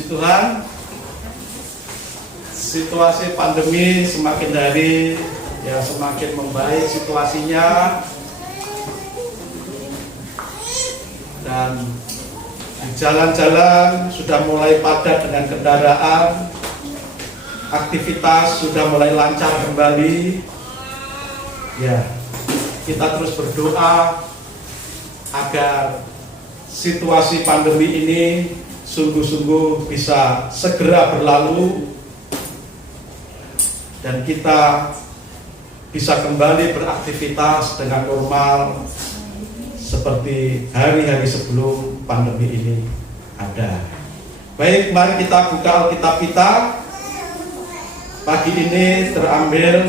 Puji Tuhan, situasi pandemi semakin hari ya semakin membaik situasinya, dan di jalan-jalan sudah mulai padat dengan kendaraan, aktivitas sudah mulai lancar kembali. Ya, kita terus berdoa agar situasi pandemi ini sungguh-sungguh bisa segera berlalu dan kita bisa kembali beraktivitas dengan normal seperti hari-hari sebelum pandemi ini ada. Baik, mari kita buka Alkitab kita. Pagi ini terambil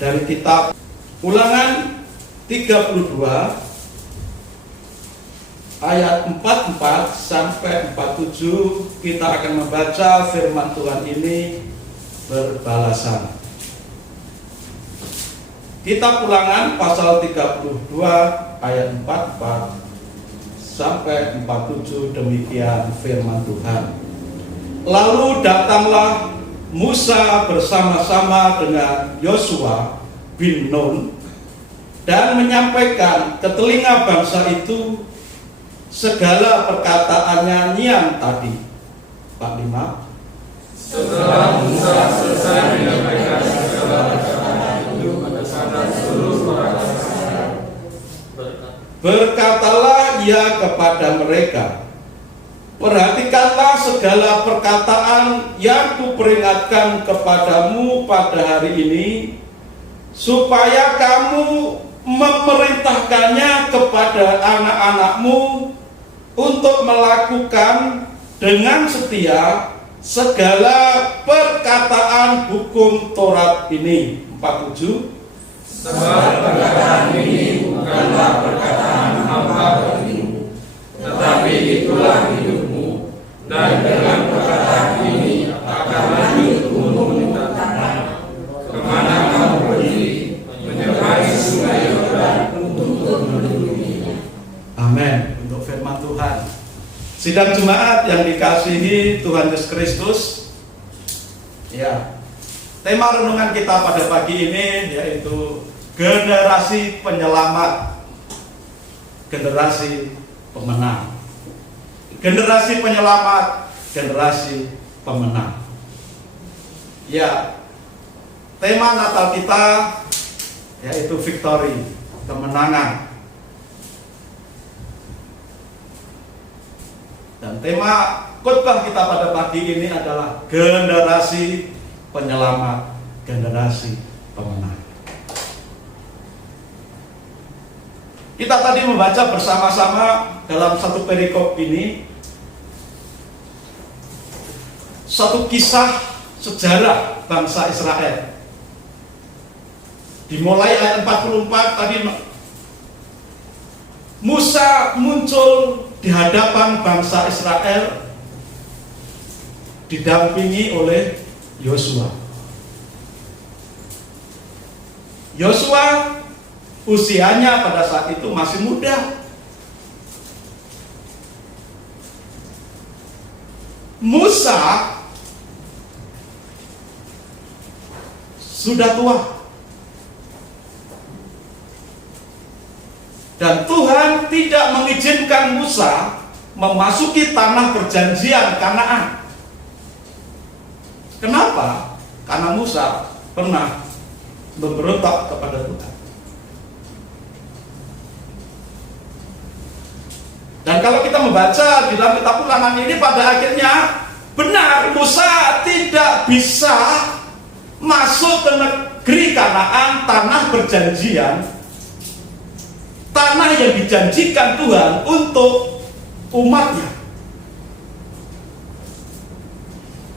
dari kitab Ulangan 32 ayat 44 sampai 47. Kita akan membaca firman Tuhan ini berbalasan. Kitab Ulangan pasal 32 ayat 44 sampai 47, demikian firman Tuhan. Lalu datanglah Musa bersama-sama dengan Yosua bin Nun dan menyampaikan ke telinga bangsa itu segala perkataannya yang tadi. Pak 5. Setelah Musa selesai menyampaikan segala perkataan itu kepada seluruh orang Israel, berkatalah ia kepada mereka, perhatikanlah segala perkataan yang kuperingatkan kepadamu pada hari ini, supaya kamu memerintahkannya kepada anak-anakmu untuk melakukan dengan setia segala perkataan hukum Taurat ini. 47. sebab perkataan ini bukanlah perkataan hamba bagimu, tetapi itulah hidupmu, dan dengan perkataan ini akanlah hidupmu minta tanah kemana kamu pergi, menyertai sungai Yordan untuk mendudukinya. Amin. Untuk firman Tuhan. Sidang jemaat yang dikasihi Tuhan Yesus Kristus. Ya. Tema renungan kita pada pagi ini yaitu generasi penyelamat, generasi pemenang. Generasi penyelamat, generasi pemenang. Ya. Tema Natal kita yaitu victory, kemenangan. Dan tema khotbah kita pada pagi ini adalah generasi penyelamat, generasi pemenang. Kita tadi membaca bersama-sama dalam satu perikop ini satu kisah sejarah bangsa Israel. Dimulai ayat 44 tadi, Musa muncul di hadapan bangsa Israel didampingi oleh Yosua. Yosua usianya pada saat itu masih muda. Musa sudah tua. Dan Tuhan tidak mengizinkan Musa memasuki tanah perjanjian Kanaan. Kenapa? Karena Musa pernah memberontak kepada Tuhan. Dan kalau kita membaca di dalam kitab Ulangan ini, pada akhirnya benar Musa tidak bisa masuk ke negeri Kanaan, tanah perjanjian, tanah yang dijanjikan Tuhan untuk umatnya.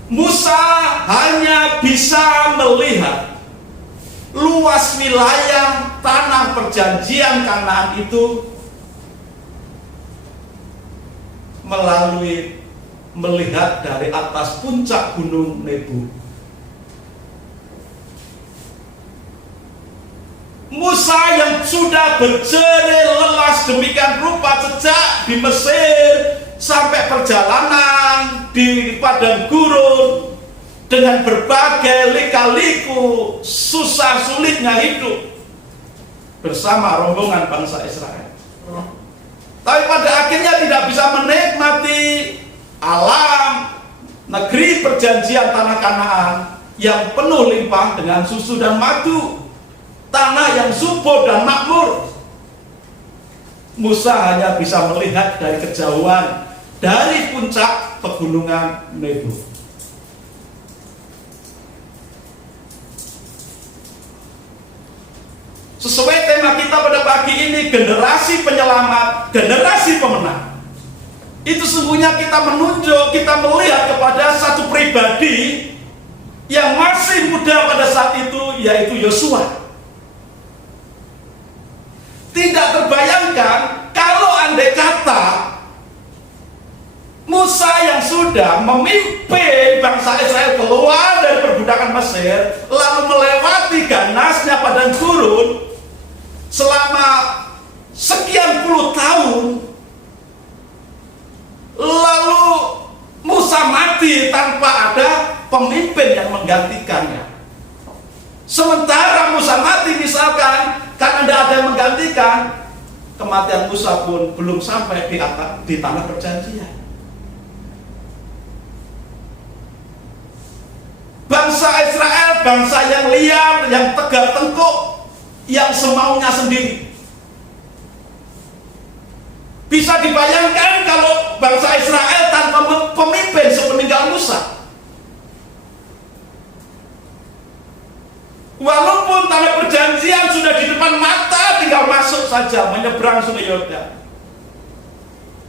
Musa hanya bisa melihat luas wilayah tanah perjanjian Kanaan itu melalui melihat dari atas puncak gunung Nebo. Musa yang sudah berjerih lelah demikian rupa sejak di Mesir sampai perjalanan di padang gurun dengan berbagai lika-liku, susah sulitnya hidup bersama rombongan bangsa Israel. Tapi pada akhirnya tidak bisa menikmati alam negeri perjanjian tanah Kanaan yang penuh limpah dengan susu dan madu, tanah yang subur dan makmur. Musa hanya bisa melihat dari kejauhan dari puncak pegunungan Nebo. Sesuai tema kita pada pagi ini, generasi penyelamat, generasi pemenang. Itu sungguhnya kita menunjuk, kita melihat kepada satu pribadi yang masih muda pada saat itu, yaitu Yosua. Tidak terbayangkan kalau andai kata Musa yang sudah memimpin bangsa Israel keluar dari perbudakan Mesir, lalu melewati ganasnya padang gurun selama sekian puluh tahun, lalu Musa mati tanpa ada pemimpin yang menggantikannya. Sementara Musa mati misalkan karena tidak ada yang menggantikan, kematian Musa pun belum sampai di tanah perjanjian. Bangsa Israel, bangsa yang liar, yang tegar tengkuk, yang semaunya sendiri. Bisa dibayangkan kalau bangsa Israel tanpa pemimpin sepeninggal Musa. Walaupun tanah perjanjian sudah di depan mata, tinggal masuk saja, menyeberang Sungai Yordan.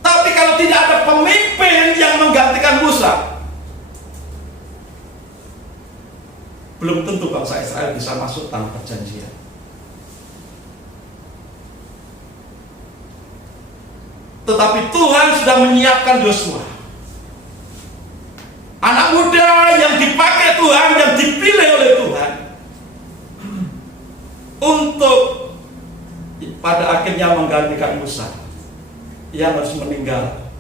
Tapi kalau tidak ada pemimpin yang menggantikan Musa, belum tentu bangsa Israel bisa masuk tanah perjanjian. Tetapi Tuhan sudah menyiapkan Yosua, anak muda yang dipakai Tuhan, yang dipilih oleh Tuhan, untuk pada akhirnya menggantikan Musa yang harus meninggal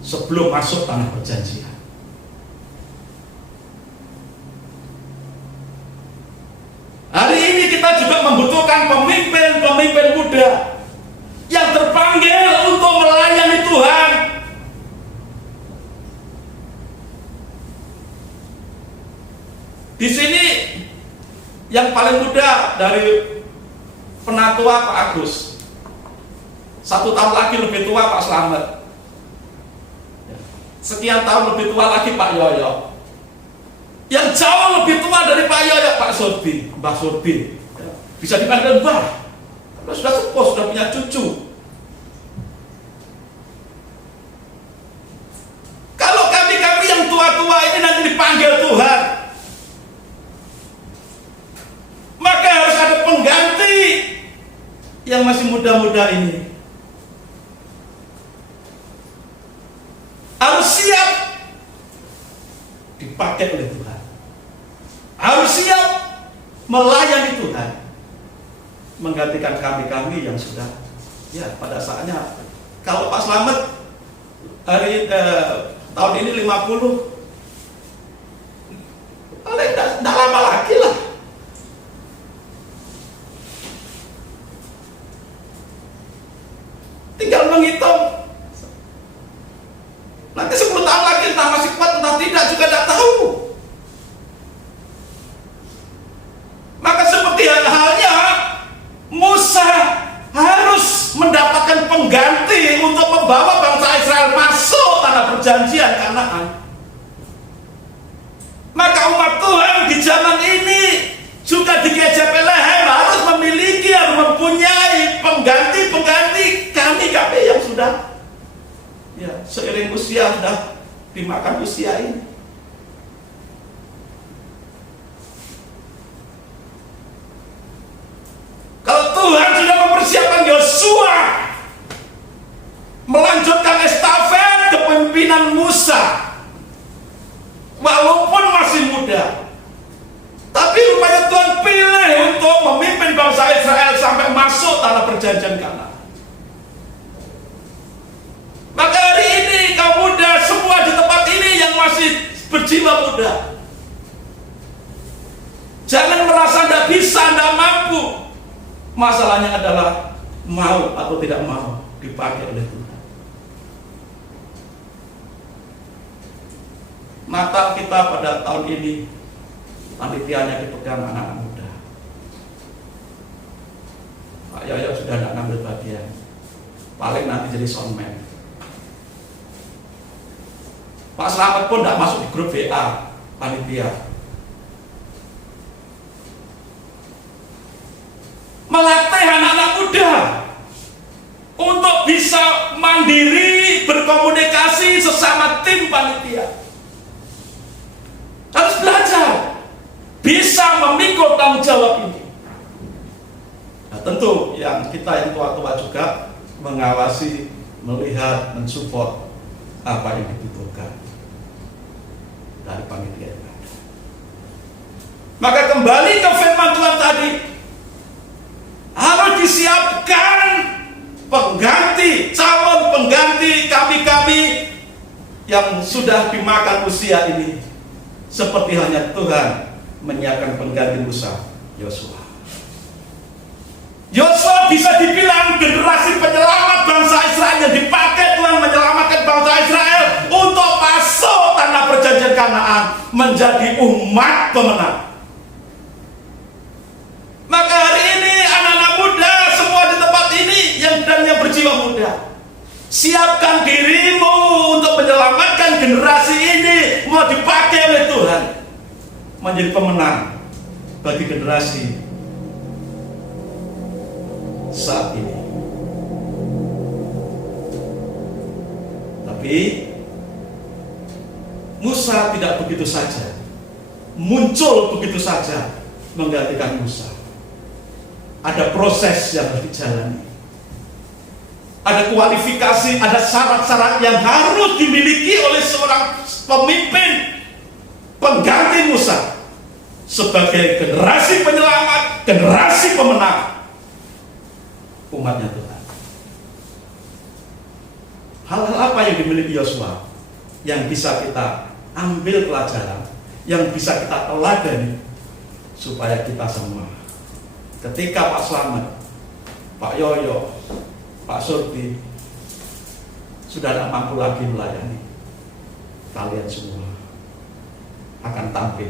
sebelum masuk tanah perjanjian. Hari ini kita juga membutuhkan pemimpin muda yang terpanggil untuk melayani Tuhan. Di sini yang paling muda dari penatua Pak Agus, 1 tahun lagi lebih tua Pak Slamet, sekian tahun lebih tua lagi Pak Yoyo, yang jauh lebih tua dari Pak Yoyo Pak Surdi, Mbah Surdi, bisa dipanggil Mbah, karena sudah sepuh, sudah punya cucu. Kalau kami yang tua-tua ini nanti dipanggil Tuhan, maka harus ada pengganti yang masih muda-muda ini. Harus siap dipakai oleh Tuhan. Harus siap melayani Tuhan, menggantikan kami yang sudah pada saatnya. Kalau Pak Slamet hari tahun ini 50, paling tidak lama lagi lah. Tinggal menghitung. Nanti 10 tahun lagi entah masih kuat entah tidak juga tidak tahu. Maka seperti halnya Musa harus mendapatkan pengganti untuk membawa bangsa Israel masuk tanah perjanjian Kanaan. Maka umat Tuhan di zaman ini juga di GJP Lehem harus memiliki, harus mempunyai pengganti kami yang sudah seiring usia sudah dimakan usia ini. Kalau Tuhan sudah mempersiapkan Yosua melanjutkan estafet kepemimpinan Musa, walaupun masih muda, tapi rupanya Tuhan pilih untuk memimpin bangsa Israel sampai masuk tanah perjanjian Kanaan. Maka hari ini kaum muda semua di tempat berjiwa muda. Jangan merasa tidak bisa, tidak mampu. Masalahnya adalah mau atau tidak mau dipakai oleh Tuhan. Natal kita pada tahun ini panitianya dipegang anak-anak muda. Pak Yoyo sudah tidak ngambil bagian, paling nanti jadi soundman. Pak Slamet pun tidak masuk di grup WA panitia. Melatih anak-anak muda untuk bisa mandiri berkomunikasi sesama tim panitia. Harus belajar bisa memikul tanggung jawab ini. Nah, tentu yang kita yang tua-tua juga mengawasi, melihat, mensupport apa yang dibutuhkan dari panitia yang ada. Maka kembali ke firman Tuhan tadi, harus disiapkan pengganti, calon pengganti kami-kami yang sudah dimakan usia ini, seperti hanya Tuhan menyiapkan pengganti Musa, Yosua. Yosua bisa dibilang generasi penyelamat bangsa Israel yang dipakai Tuhan menyelamatkan bangsa Israel untuk masuk tanah perjanjian Kanaan, menjadi umat pemenang. Maka hari ini anak-anak muda semua di tempat ini yang berjiwa muda, siapkan dirimu untuk menyelamatkan generasi ini, mau dipakai oleh Tuhan menjadi pemenang bagi generasi saat ini. Tapi Musa tidak begitu saja muncul begitu saja menggantikan Musa. Ada proses yang harus dijalani, ada kualifikasi, ada syarat-syarat yang harus dimiliki oleh seorang pemimpin pengganti Musa sebagai generasi penyelamat, generasi pemenang umatnya Tuhan. Hal-hal apa yang dimiliki Yosua yang bisa kita ambil pelajaran, yang bisa kita teladani supaya kita semua, ketika Pak Slamet, Pak Yoyo, Pak Surti sudah tidak mampu lagi melayani, kalian semua akan tampil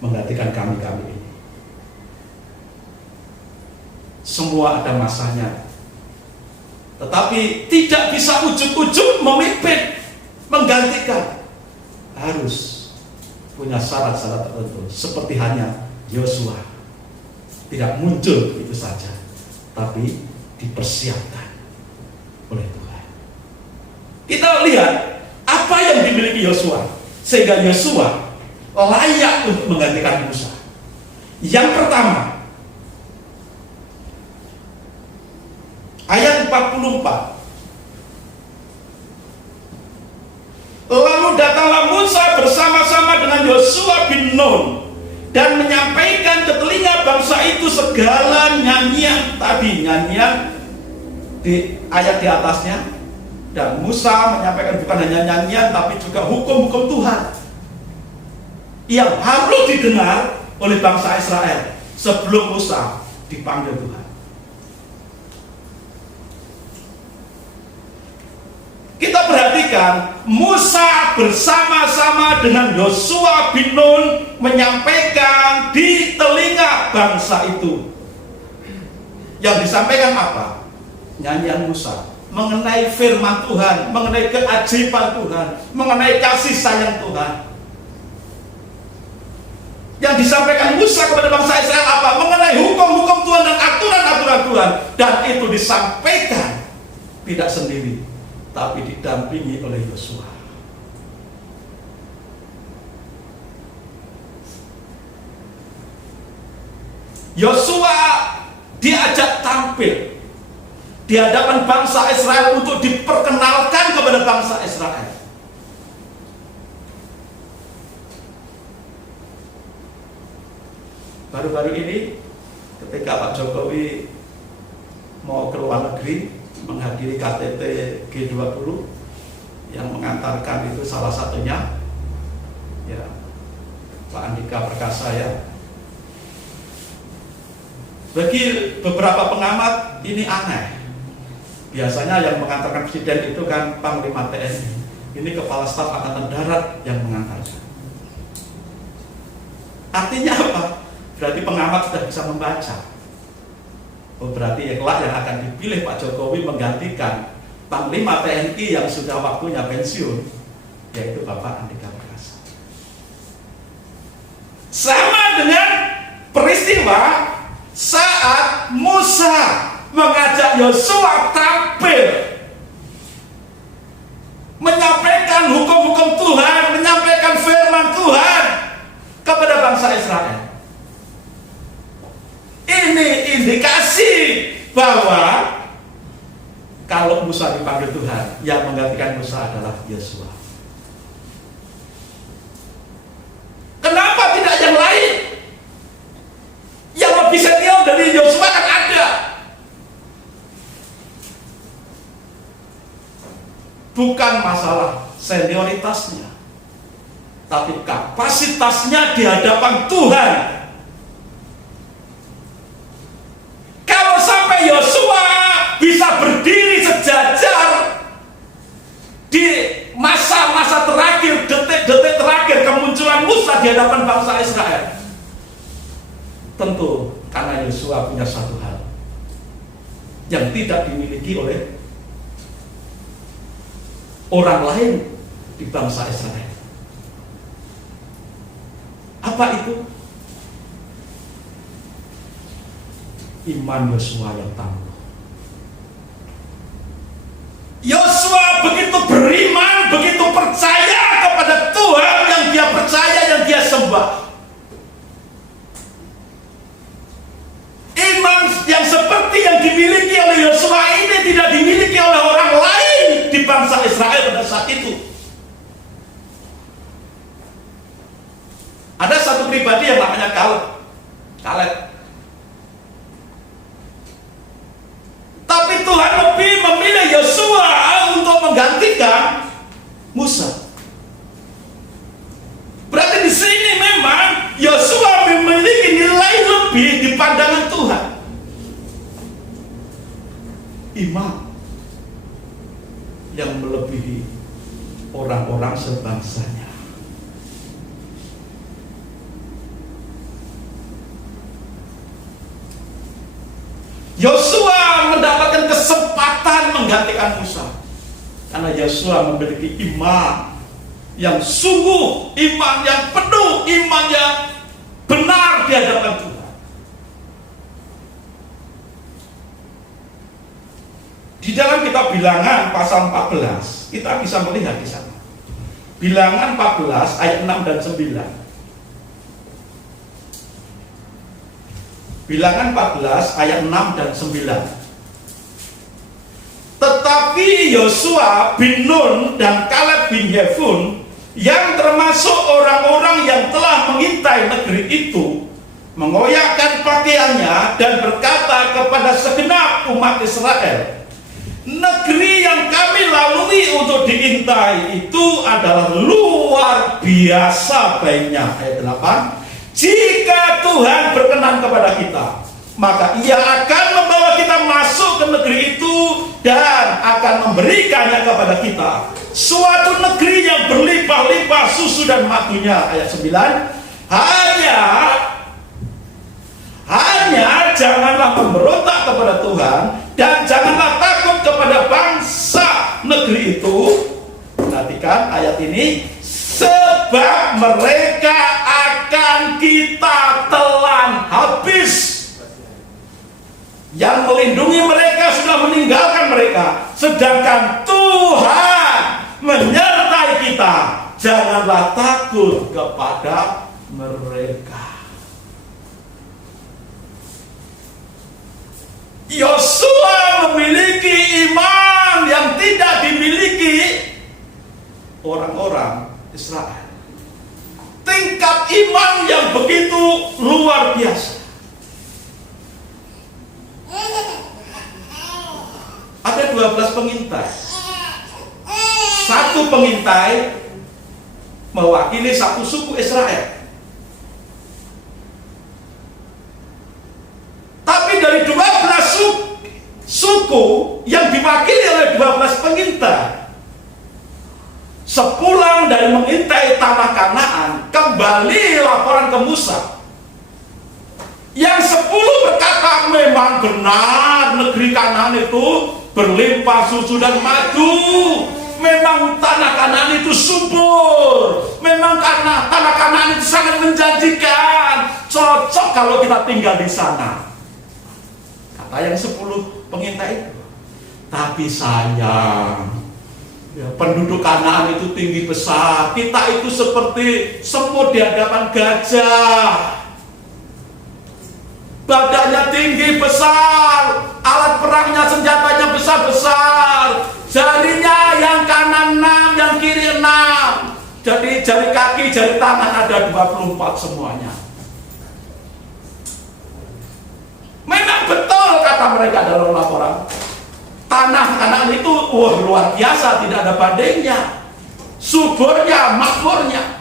menggantikan kami-kami ini. Semua ada masanya, tetapi tidak bisa ujuk-ujuk memimpin, menggantikan. Harus punya syarat-syarat tertentu, seperti hanya Yosua. Tidak muncul begitu saja, tapi dipersiapkan oleh Tuhan. Kita lihat apa yang dimiliki Yosua sehingga Yosua layak untuk menggantikan Musa. Yang pertama, ayat 44. Lalu datanglah Musa bersama-sama dengan Yosua bin Nun dan menyampaikan ke telinga bangsa itu segala nyanyian tadi, nyanyian di ayat di atasnya. Dan Musa menyampaikan bukan hanya nyanyian tapi juga hukum-hukum Tuhan yang harus didengar oleh bangsa Israel sebelum Musa dipanggil Tuhan. Kita perhatikan Musa bersama-sama dengan Yosua bin Nun menyampaikan di telinga bangsa itu. Yang disampaikan apa? Nyanyian Musa mengenai firman Tuhan, mengenai keajaiban Tuhan, mengenai kasih sayang Tuhan. Yang disampaikan Musa kepada bangsa Israel apa? Mengenai hukum-hukum Tuhan dan aturan-aturan Tuhan. Dan itu disampaikan tidak sendiri, tapi didampingi oleh Yosua. Yosua diajak tampil di hadapan bangsa Israel untuk diperkenalkan kepada bangsa Israel. Baru-baru ini ketika Pak Jokowi mau ke luar negeri menghadiri KTT G20, yang mengantarkan itu salah satunya ya, Pak Andika Perkasa ya. Bagi beberapa pengamat ini aneh. Biasanya yang mengantarkan presiden itu kan Panglima TNI. Ini Kepala Staf Angkatan Darat yang mengantarkan. Artinya apa? Berarti pengamat sudah bisa membaca. Oh, berarti kelak yang akan dipilih Pak Jokowi menggantikan Panglima TNI yang sudah waktunya pensiun, yaitu Bapak Andika Perkasa. Sama dengan peristiwa saat Musa mengajak Yosua tampil menyampaikan hukum-hukum Tuhan, menyampaikan firman Tuhan kepada bangsa Israel. Ini indikasi bahwa kalau Musa dipanggil Tuhan, yang menggantikan Musa adalah Yosua. Kenapa tidak yang lain? Yang lebih senior dari Yosua kan ada. Bukan masalah senioritasnya, tapi kapasitasnya di hadapan Tuhan. Kalau sampai Yosua bisa berdiri sejajar di masa-masa terakhir, detik-detik terakhir kemunculan Musa di hadapan bangsa Israel, tentu karena Yosua punya satu hal yang tidak dimiliki oleh orang lain di bangsa Israel. Apa itu? Iman Yosua yang tangguh. Yosua begitu beriman, begitu percaya kepada Tuhan yang dia percaya, yang dia sembah. Iman yang seperti yang dimiliki oleh Yosua ini tidak dimiliki oleh orang lain di bangsa Israel pada saat itu. Ada satu pribadi yang namanya Kaleb. Tapi Tuhan lebih memilih Yosua untuk menggantikan Musa. Berarti di sini memang Yosua memiliki nilai lebih di pandangan Tuhan. Iman yang melebihi orang-orang sebangsanya. Yosua mendapatkan kesempatan menggantikan Musa karena Yosua memiliki iman yang sungguh, iman yang penuh, iman yang benar di hadapan Tuhan. Di dalam kitab Bilangan pasal 14 kita bisa melihat di sana. Bilangan 14 ayat 6 dan 9. Bilangan 14 ayat 6 dan 9. Tetapi Yosua bin Nun dan Kaleb bin Yefun yang termasuk orang-orang yang telah mengintai negeri itu mengoyakkan pakaiannya dan berkata kepada segenap umat Israel, negeri yang kami lalui untuk diintai itu adalah luar biasa baiknya. Ayat 8. Jika Tuhan berkenan kepada kita, maka Ia akan membawa kita masuk ke negeri itu dan akan memberikannya kepada kita, suatu negeri yang berlimpah-limpah susu dan madunya. Ayat 9. Hanya janganlah memberontak kepada Tuhan dan janganlah takut kepada bangsa negeri itu. Perhatikan ayat ini, sebab mereka akan kita telan habis. Yang melindungi mereka sudah meninggalkan mereka, sedangkan Tuhan menyertai kita. Janganlah takut kepada mereka. Yosua memiliki iman yang tidak dimiliki orang-orang Israel. Tingkat iman yang begitu luar biasa. Ada 12 pengintai. Satu pengintai mewakili satu suku Israel. Tapi dari 12 suku yang diwakili oleh 12 pengintai, sepulang dari mengintai tanah Kanaan, kembali laporan ke Musa. Yang 10 berkata, memang benar negeri Kanaan itu berlimpah susu dan madu. Memang tanah Kanaan itu subur. Memang karena tanah Kanaan itu sangat menjanjikan. Cocok kalau kita tinggal di sana. Kata yang 10 pengintai itu. Tapi sayang, ya, penduduk Kanaan itu tinggi besar. Kita itu seperti semut di hadapan gajah. Badannya tinggi besar, alat perangnya, senjatanya besar-besar, jarinya yang kanan 6, yang kiri 6. Jadi jari kaki, jari tangan ada 24 semuanya. Memang betul kata mereka dalam laporan. Tanah Kanaan itu luar biasa, tidak ada bandingnya. Suburnya, makmurnya.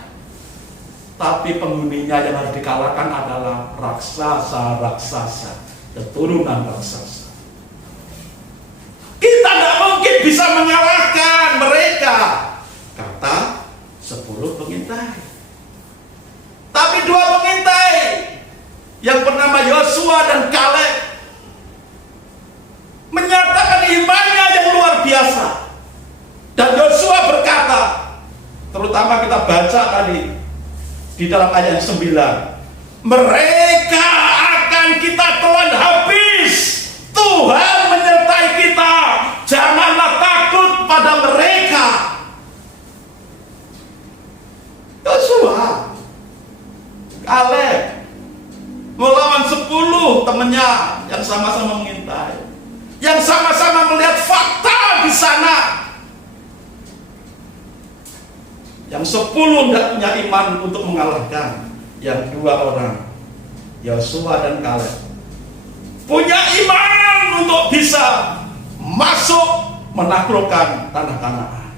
Tapi penghuninya yang harus dikalahkan adalah raksasa-raksasa, keturunan raksasa. Kita tidak mungkin bisa mengalahkan mereka, kata 10 pengintai. Tapi 2 pengintai yang bernama Yosua dan Kaleb menyatakan imannya yang luar biasa. Dan Yosua berkata, terutama kita baca tadi di dalam ayat 9, mereka akan kita telan habis. Tuhan menyertai kita, janganlah takut pada mereka. Yosua, Kaleb melawan 10 temannya yang sama-sama mengintai, yang sama-sama melihat fakta di sana. Yang 10 tidak punya iman untuk mengalahkan. Yang 2 orang, Yosua dan Kaleb, punya iman untuk bisa masuk menaklukkan tanah Kanaan.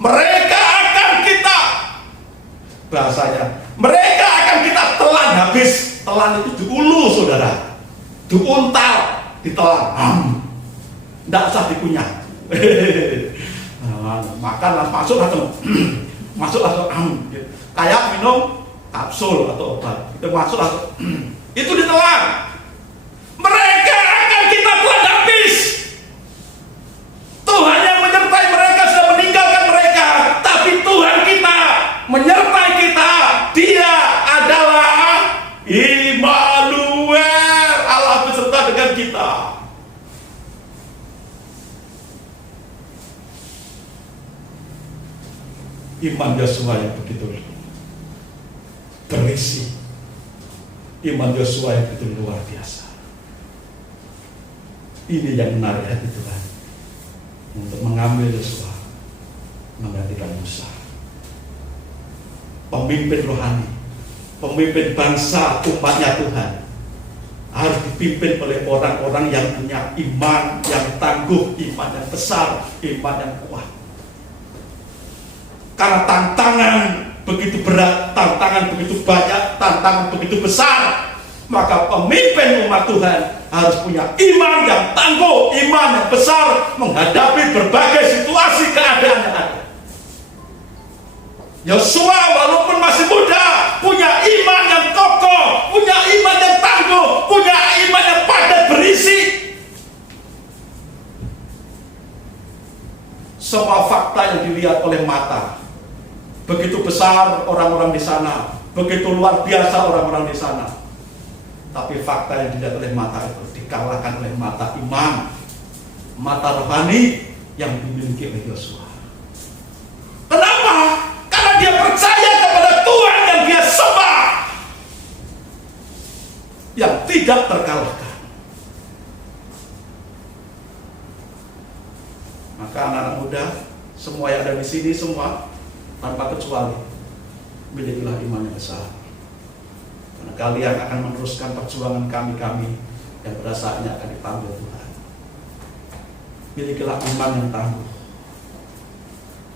Mereka akan kita, bahasanya, mereka akan kita telan habis. Telan itu diulu, saudara, diuntal, ditelan. Tidak usah dikunyah. Makanlah, masuklah tuh. Masuklah kayak minum kapsul atau obat. Itu masuklah, itu ditelan. Mereka akan kita telan habis. Tuhan yang menyertai mereka sudah meninggalkan mereka, tapi Tuhan kita menyertai kita. Dia adalah Immanuel, Allah beserta dengan kita. Iman Yosua yang begitu berisi, iman Yosua yang begitu luar biasa. Ini yang menarik hati Tuhan untuk mengambil Yosua menggantikan Musa. Pemimpin rohani, pemimpin bangsa umatnya Tuhan harus dipimpin oleh orang-orang yang punya iman yang tangguh, iman yang besar, iman yang kuat. Karena tantangan begitu berat, tantangan begitu banyak, tantangan begitu besar, maka pemimpin umat Tuhan harus punya iman yang tangguh, iman yang besar menghadapi berbagai situasi keadaan yang ada. Yosua walaupun masih muda, punya iman yang kokoh, punya iman yang tangguh, punya iman yang padat berisi. Semua fakta yang dilihat oleh mata, begitu besar orang-orang di sana, begitu luar biasa orang-orang di sana. Tapi fakta yang dilihat oleh mata itu dikalahkan oleh mata iman, mata rohani yang dimiliki oleh Yosua. Kenapa? Karena dia percaya kepada Tuhan yang dia sembah, yang tidak terkalahkan. Maka anak-anak muda, semua yang ada di sini, semua tanpa kecuali, milikilah iman yang besar. Karena kalian akan meneruskan perjuangan kami-kami yang pada saatnya akan dipanggil Tuhan. Milikilah iman yang tangguh.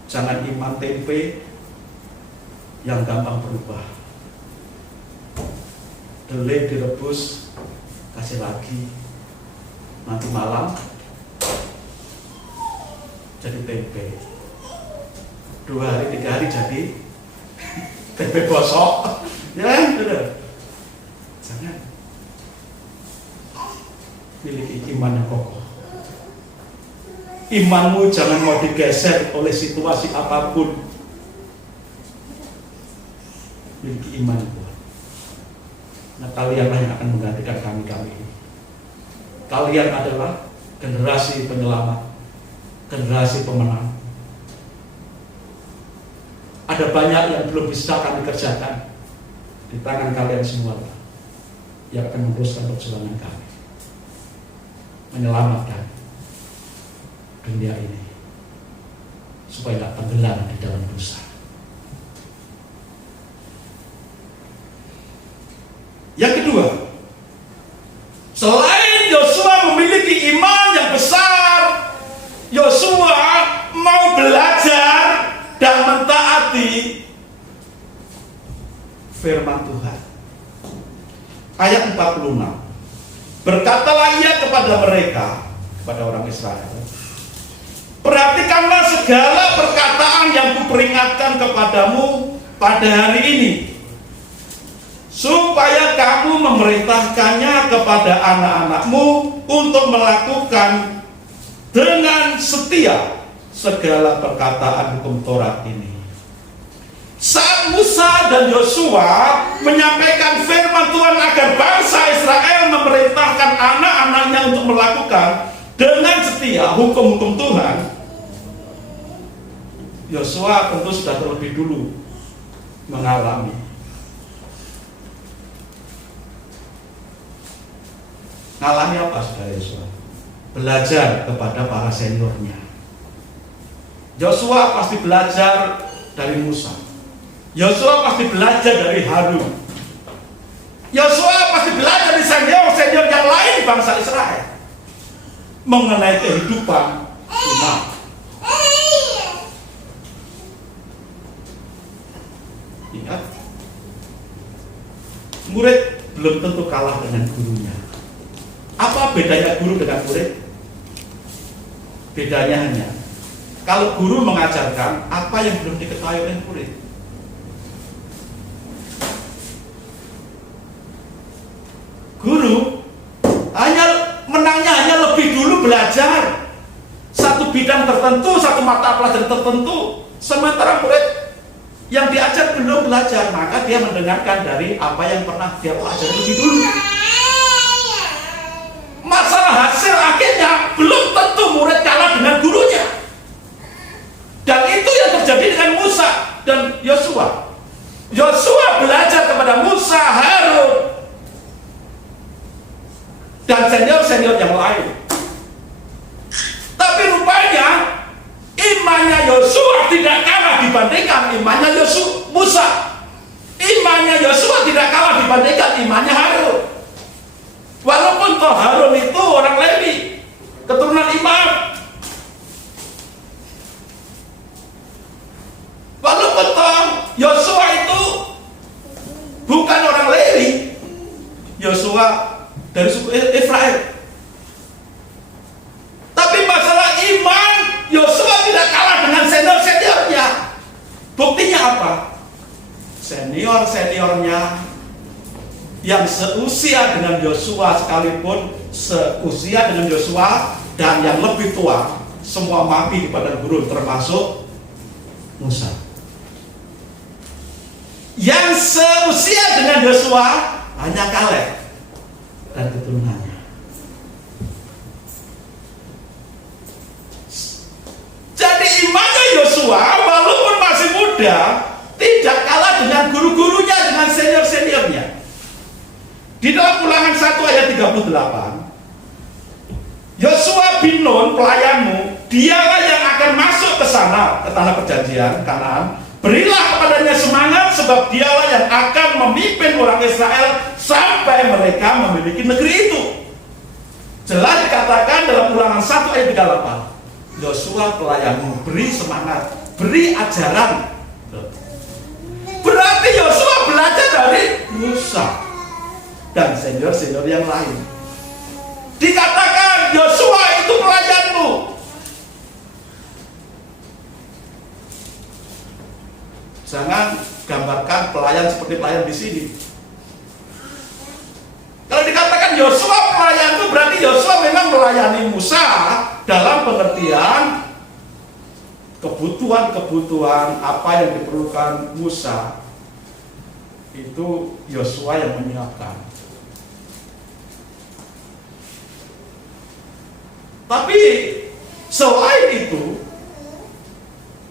Jangan iman tempe, yang gampang berubah. Delay direbus, kasih lagi, nanti malam jadi tempe. 2 hari 3 hari jadi tempe bosok. Ya, benar. Jangan. Miliki iman yang kokoh. Imanmu jangan mau digeser oleh situasi apapun. Miliki iman yang kuat. Nah, kalianlah yang akan menggantikan kami ini. Kalian adalah generasi penyelamat, generasi pemenang. Ada banyak yang belum bisa kami kerjakan. Di tangan kalian semua yang akan meneruskan perjuangan kami, menyelamatkan dunia ini supaya tidak tenggelam di dalam dosa. Yang kedua, selain Yosua memiliki iman yang besar, Yosua mau belajar dan mentaati firman Tuhan. Ayat 46. Berkatalah ia kepada mereka, kepada orang Israel, perhatikanlah segala perkataan yang kuperingatkan kepadamu pada hari ini, supaya kamu memerintahkannya kepada anak-anakmu untuk melakukan dengan setia segala perkataan hukum Taurat ini. Saat Musa dan Yosua menyampaikan firman Tuhan agar bangsa Israel memerintahkan anak-anaknya untuk melakukan dengan setia hukum-hukum Tuhan, Yosua tentu sudah terlebih dulu mengalami apa saudara Yosua? Belajar kepada para seniornya. Yosua pasti belajar dari Musa. Yosua pasti belajar dari Harun. Yosua pasti belajar dari senior-senior yang lain di bangsa Israel mengenai kehidupan iman. Ingat, murid belum tentu kalah dengan gurunya. Apa bedanya guru dengan murid? Bedanya hanya kalau guru mengajarkan apa yang belum diketahui oleh murid. Guru menangnya hanya lebih dulu belajar satu bidang tertentu, satu mata pelajaran tertentu, sementara murid yang diajar belum belajar, maka dia mendengarkan dari apa yang pernah dia pelajari lebih dulu. Masalah hasil akhirnya belum tentu murid kalah dengan gurunya. Dan itu yang terjadi dengan Musa dan Yosua. Yosua belajar kepada Musa, Harun, dan senior-senior yang lain. Tapi rupanya imannya Yosua tidak kalah dibandingkan imannya Musa. Imannya Yosua tidak kalah dibandingkan imannya Harun. Walaupun toh Harun itu orang Lewi, keturunan imam. Walaupun toh Yosua itu bukan orang Lewi, Yosua dari suku Efraim. Tapi masalah iman, Yosua tidak kalah dengan senior-seniornya. Buktinya apa? Senior-seniornya yang seusia dengan Yosua, sekalipun seusia dengan Yosua dan yang lebih tua, semua mati di padang gurun, termasuk Musa. Yang seusia dengan Yosua hanya Kaleb dan keturunannya. Jadi imannya Yosua walaupun masih muda tidak kalah dengan guru-gurunya, dengan senior-seniornya. Di dalam Ulangan 1 ayat 38, Yosua bin Nun pelayanmu, dialah yang akan masuk ke sana, ke tanah perjanjian Kanaan. Berilah kepadanya semangat, sebab dialah yang akan memimpin orang Israel sampai mereka memiliki negeri itu. Jelas dikatakan dalam Ulangan 1 ayat 38, Yosua pelayanmu, beri semangat, beri ajaran. Berarti Musa dan senior-senior yang lain. Dikatakan Yosua itu pelayanmu. Jangan gambarkan pelayan seperti pelayan di sini. Kalau dikatakan Yosua pelayan itu berarti Yosua memang melayani Musa dalam pengertian kebutuhan-kebutuhan apa yang diperlukan Musa itu Yosua yang menyiapkan. Tapi selain itu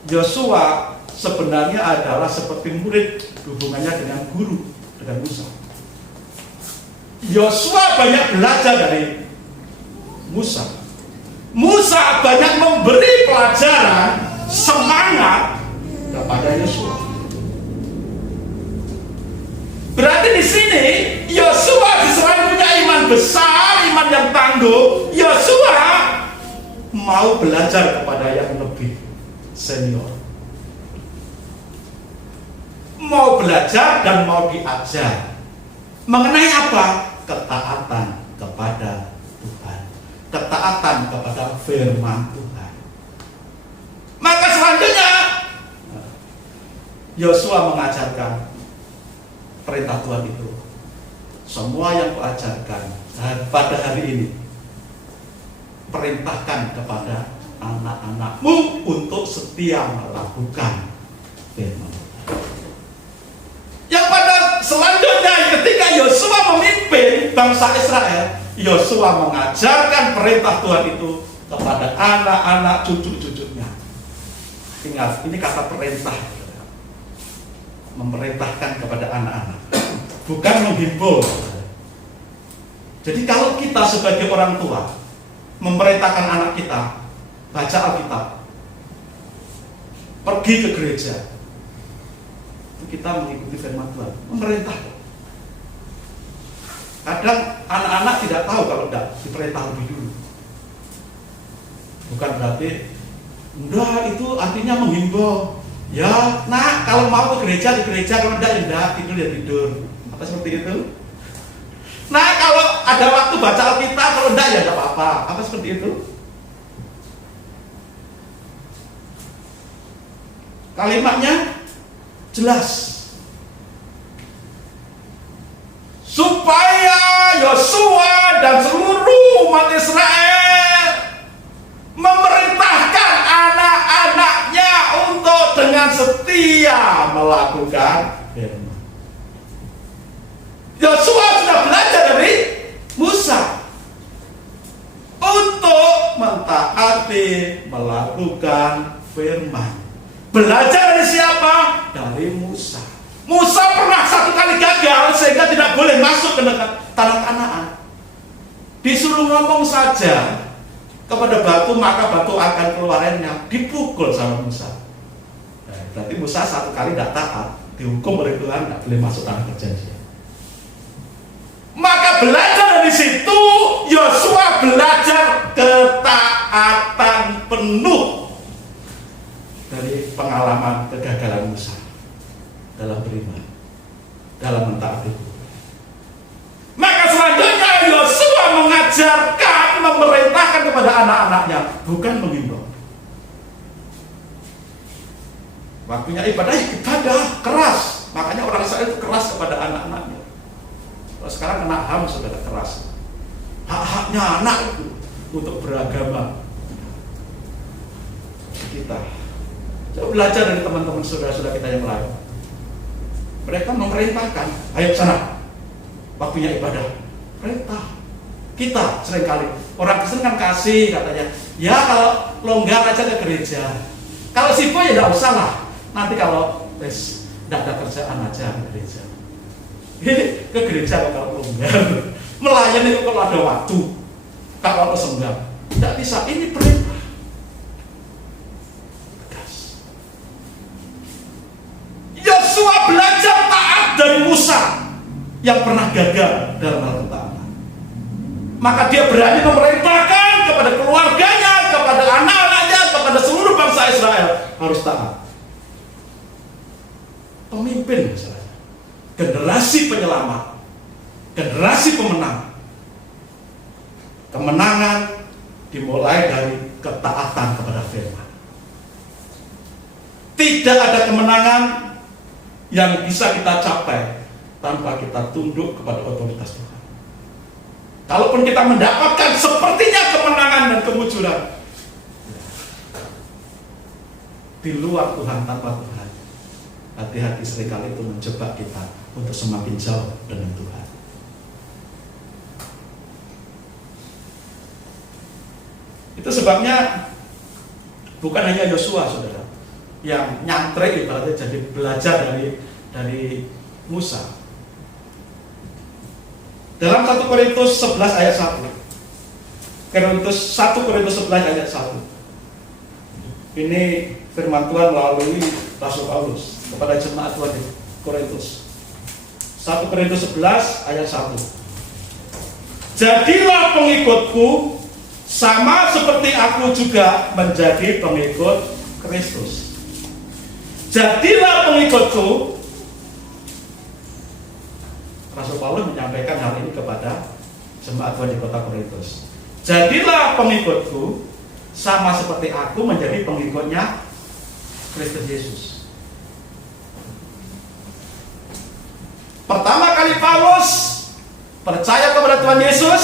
Yosua sebenarnya adalah seperti murid, hubungannya dengan guru, dengan Musa. Yosua banyak belajar dari Musa. Musa banyak memberi pelajaran semangat kepada Yosua. Berarti di sini Yosua selain punya iman besar, iman yang tangguh, Yosua mau belajar kepada yang lebih senior. Mau belajar dan mau diajar. Mengenai apa? Ketaatan kepada Tuhan. Ketaatan kepada firman Tuhan. Maka selanjutnya Yosua mengajarkan perintah Tuhan itu. Semua yang kuajarkan pada hari ini, perintahkan kepada anak-anakmu untuk setia melakukan firman. Yang pada selanjutnya ketika Yosua memimpin bangsa Israel, Yosua mengajarkan perintah Tuhan itu kepada anak-anak cucu-cucunya. Ingat, ini kata perintah. Memerintahkan kepada anak-anak, bukan menghimbau. Jadi kalau kita sebagai orang tua memerintahkan anak kita baca Alkitab, pergi ke gereja, kita mengikuti firman Tuhan, memerintah. Kadang anak-anak tidak tahu kalau tidak diperintah lebih dulu. Bukan berarti enggak, itu artinya menghimbau. Ya, nah kalau mau ke gereja, di gereja, kalau enggak, tidur ya tidur. Apa seperti itu? Nah kalau ada waktu baca Alkitab, kalau enggak ya enggak apa-apa. Apa seperti itu? Kalimatnya jelas. Supaya Yosua dan seluruh umat Israel memerintahkan anak-anaknya untuk dengan setia melakukan firman. Yosua sudah belajar dari Musa untuk mentaati melakukan firman. Belajar dari siapa? Dari Musa. Musa pernah satu kali gagal sehingga tidak boleh masuk ke tanah Kanaan. Disuruh ngomong saja kepada batu, maka batu akan keluar airnya. Dipukul sama Musa. Berarti Musa satu kali tidak taat, dihukum oleh Tuhan, tidak boleh masuk tanah perjanjian. Maka belajar dari situ, Yosua belajar ketaatan penuh dari pengalaman kegagalan Musa dalam beriman, dalam mentaati. Maka selanjutnya Yosua mengajarkan, memerintahkan kepada anak-anaknya, bukan menghimbau. Waktunya ibadah keras, makanya orang Israel itu keras kepada anak-anaknya. Kalau sekarang kena HAM sudah keras. Hak-haknya anak itu untuk beragama. Kita coba belajar dari teman-teman saudara-saudara kita yang lain. Mereka memerintahkan, ayo sana, waktunya ibadah. Perintah. Kita seringkali orang Kristen kan kasih katanya, ya kalau longgar aja ke gereja. Kalau sibuk ya tidak usah lah. Nanti kalau tidak ada kerjaan aja ke gereja. Ke gereja kalau longgar. Melayani itu kalau ada waktu, kalau ada senggang. Tidak bisa, ini perintah. Yosua belajar taat dari Musa yang pernah gagal dalam hal ketaatan. Maka dia berani memerintahkan kepada keluarganya, kepada anak-anaknya, kepada seluruh bangsa Israel harus taat. Pemimpin misalnya. generasi penyelamat, generasi pemenang. Kemenangan dimulai dari ketaatan kepada firman. Tidak ada kemenangan yang bisa kita capai tanpa kita tunduk kepada otoritas Tuhan. Kalaupun kita mendapatkan sepertinya kemenangan dan kemujuran di luar Tuhan, tanpa Tuhan, hati-hati seringkali itu menjebak kita untuk semakin jauh dengan Tuhan. Itu sebabnya bukan hanya Yosua, saudara, yang nyantrik ibaratnya jadi belajar dari Musa. Dalam 1 Korintus 11 ayat 1, 1 Korintus 11 ayat 1, ini firman Tuhan melalui Rasul Paulus kepada jemaat Tuhan di Korintus. 1 Korintus 11 ayat 1. Jadilah pengikutku sama seperti aku juga menjadi pengikut Kristus. Jadilah pengikutku. Rasul Paulus menyampaikan hal ini kepada jemaat Tuhan di kota Korintus. Jadilah pengikutku sama seperti aku menjadi pengikutnya Kristus Yesus. Pertama kali Paulus percaya kepada Tuhan Yesus,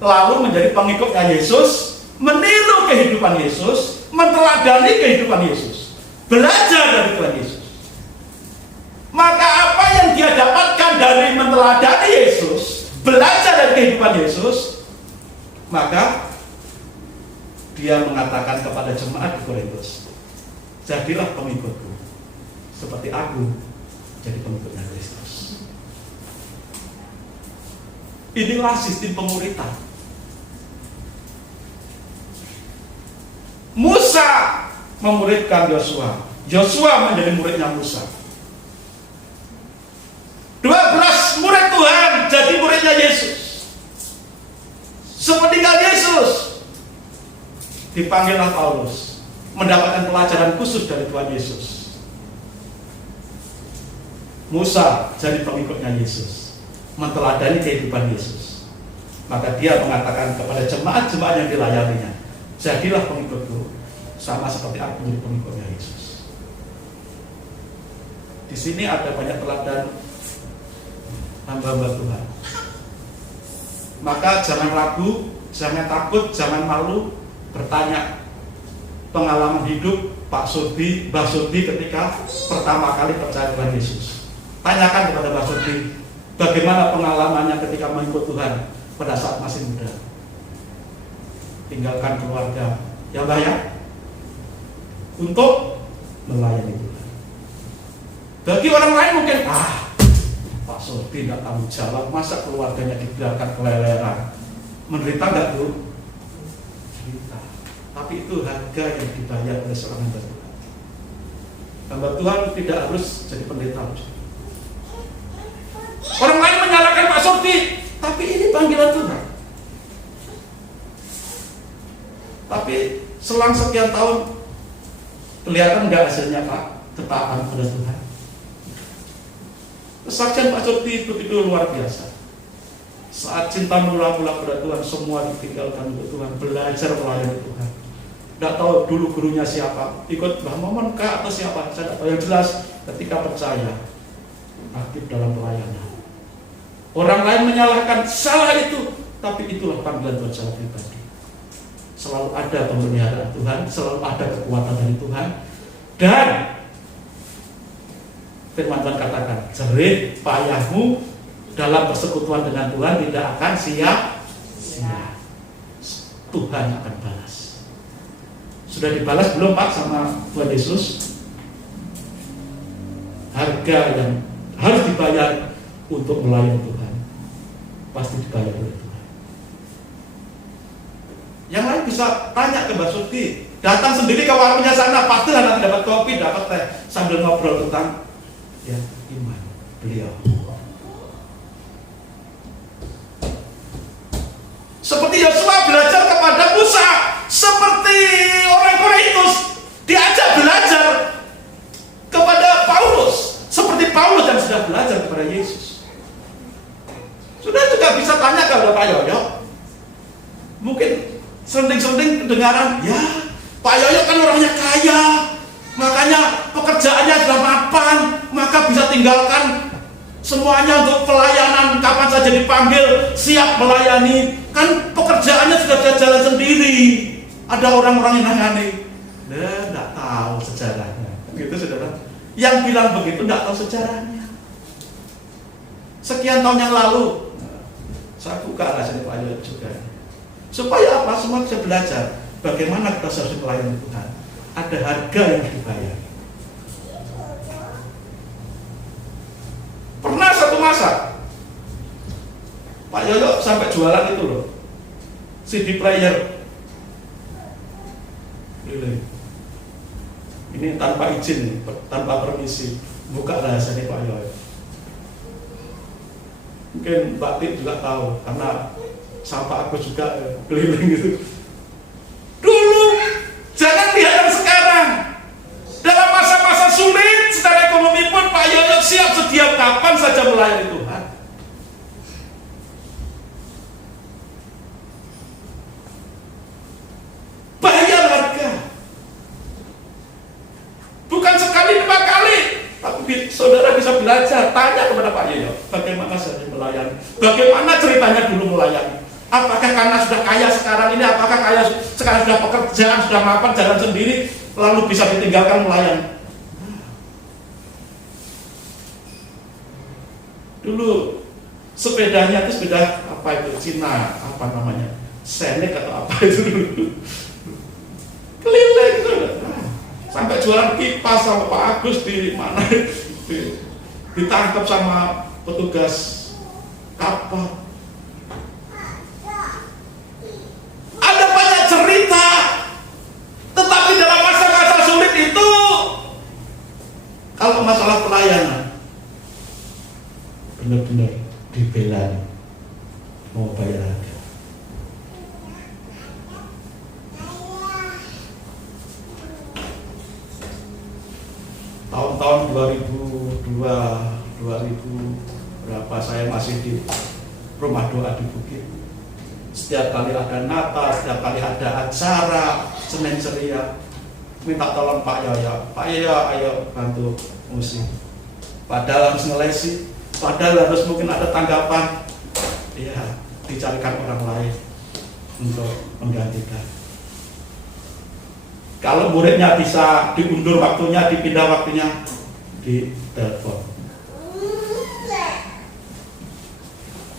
lalu menjadi pengikutnya Yesus, meniru kehidupan Yesus, meneladani kehidupan Yesus, belajar dari Tuhan Yesus. Maka apa yang dia dapatkan dari meneladani Yesus, belajar dari kehidupan Yesus, maka dia mengatakan kepada jemaat di Korintus, jadilah pengikutku seperti aku jadi pengikutnya Kristus. Inilah sistem pemuritan. Musa memuridkan Yosua, Yosua menjadi muridnya Musa. 12 murid Tuhan jadi muridnya Yesus. Sepeninggal Yesus, dipanggillah Paulus mendapatkan pelajaran khusus dari Tuhan Yesus. Musa jadi pengikutnya Yesus, meneladani kehidupan Yesus. Maka dia mengatakan kepada jemaat-jemaat yang dilayaninya, jadilah pengikutku sama seperti aku menjadi pengikutnya Yesus. Di sini ada banyak teladan hamba-hamba Tuhan. Maka jangan ragu, jangan takut, jangan malu bertanya pengalaman hidup Pak Surdi, Mbah Surdi ketika pertama kali percaya Tuhan Yesus. Tanyakan kepada Mbah Surdi, bagaimana pengalamannya ketika mengikut Tuhan pada saat masih muda. Tinggalkan keluarga, ya Mbah ya, untuk melayani Tuhan. Bagi orang lain mungkin, Pak Surdi tidak tanggung jawab, masa keluarganya dibiarkan keleleran. Menderita nggak tuh? Menderita. Tapi itu harga yang dibayar oleh seorang hamba Tuhan. Hamba Tuhan tidak harus jadi pendeta. Orang lain menyalahkan Pak Surdi, tapi ini panggilan Tuhan. Tapi selang sekian tahun, kelihatan nggak hasilnya Pak? Ketaatan pada Tuhan. Kesaksian Pak Surdi begitu luar biasa. Saat cinta mula-mula pada Tuhan, semua ditinggalkan untuk Tuhan, belajar melayani Tuhan. Tidak tahu dulu gurunya siapa, ikut Mbah Momon kah atau siapa, saya tidak tahu. Yang jelas ketika percaya, aktif dalam pelayanan. Orang lain menyalahkan, salah itu, tapi itulah panggilan Tuhan secara pribadi. Selalu ada pemeliharaan Tuhan, selalu ada kekuatan dari Tuhan, dan firman Tuhan katakan, jerih payahmu dalam persekutuan dengan Tuhan tidak akan sia-sia. Tuhan akan balas. Sudah dibalas belum Pak sama Tuhan Yesus? Harga yang harus dibayar untuk melayani Tuhan pasti dibayar oleh Tuhan. Yang lain bisa tanya ke Mbak Surdi, datang sendiri ke warungnya sana, pasti nanti dapat kopi, dapat teh, sambil ngobrol tentang ya iman beliau. Seperti Yosua belajar kepada Musa, seperti orang Korintus diajak belajar kepada Paulus, seperti Paulus yang sudah belajar kepada saudara Yesus. Sudah juga bisa tanya kepada Pak Yoyo. Mungkin sering-sering kedengaran, ya Pak Yoyo kan orangnya kaya, makanya pekerjaannya sudah mapan, maka bisa tinggalkan semuanya untuk pelayanan, kapan saja dipanggil siap melayani. Kan pekerjaannya sudah bisa jalan sendiri. Ada orang-orang yang nangani. Nggak tahu sejarahnya. Gitu saudara. Yang bilang begitu nggak tahu sejarahnya. Sekian tahun yang lalu, saya buka rasanya Pak Yoyo juga. Supaya apa? Semua bisa belajar bagaimana kita harus melayani Tuhan. Ada harga yang dibayar. Pernah satu masa Pak Yoyo sampai jualan itu loh, CD player. Ini tanpa izin, tanpa permisi. Buka rahasianya Pak Yoyo. Mungkin Mbak Tip juga tahu, karena sampai aku juga keliling gitu. Dulu, jangan lihat yang sekarang. Dalam masa-masa sulit secara ekonomi pun Pak Yoyo siap setiap kapan saja melayani Tuhan. Bayar harga. Bukan sekali, 2 kali. Tapi saudara bisa belajar, tanya kepada Pak Yoyo, bagaimana saya melayani, bagaimana ceritanya dulu melayani. Apakah karena sudah kaya sekarang ini, apakah kaya sekarang sudah pekerjaan, sudah mapan, jalan sendiri, lalu bisa ditinggalkan melayani. Dulu sepedanya itu sepeda apa itu, Cina, apa namanya, Senek atau apa itu dulu. Keliling sampai jualan kipas sama Pak Agus di mana, ditangkap sama petugas kapal. Ada banyak cerita, tetapi dalam masa-masa sulit itu, kalau masalah pelayanan, benar-benar dibela, mau bayar harga. Tahun-tahun 2002, 2000 berapa, saya masih di rumah doa di Bukit. Setiap kali ada Natal, setiap kali ada acara Senin Ceria, minta tolong Pak Yoyo, Pak Yoyo ayo bantu musik. Padahal harus ngelesi, padahal harus mungkin ada tanggapan, ya dicarikan orang lain untuk menggantikan. Kalau muridnya bisa diundur waktunya, dipindah waktunya, di telepon.